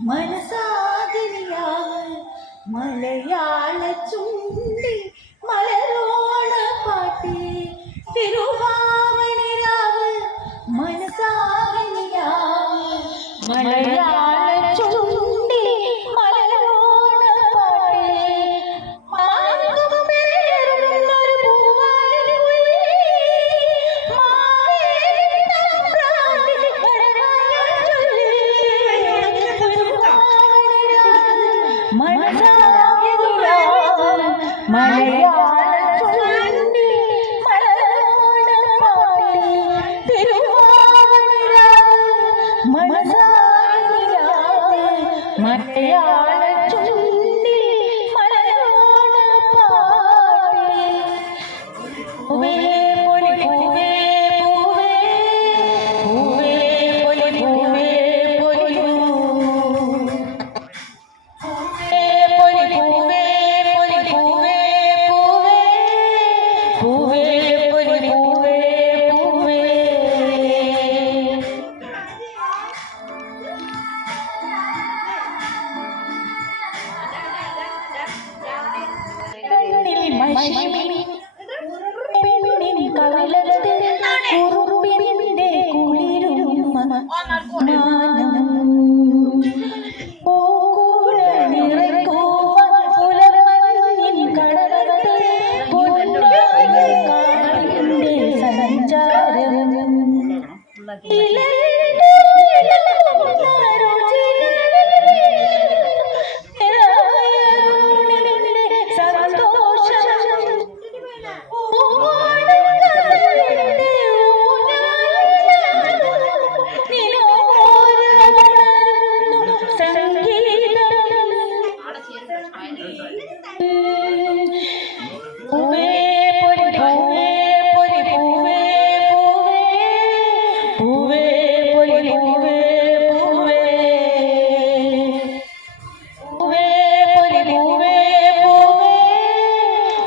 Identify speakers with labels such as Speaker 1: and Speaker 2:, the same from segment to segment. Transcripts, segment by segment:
Speaker 1: മനസാതിരിയാൽ മലയാള ചുണ്ടി മലരോണ പാട്ടി തിരുവാമണിരാവ് മനസാതിരിയാൽ മലയാള மலையா my, my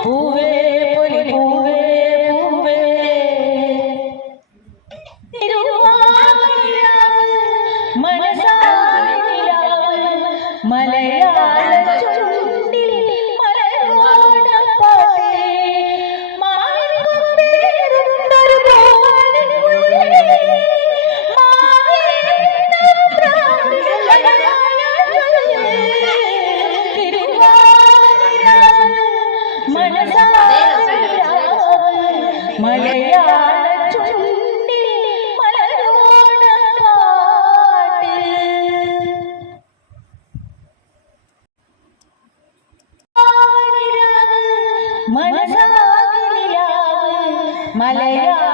Speaker 1: 不 മനസാകി നിലാവ് മലയാ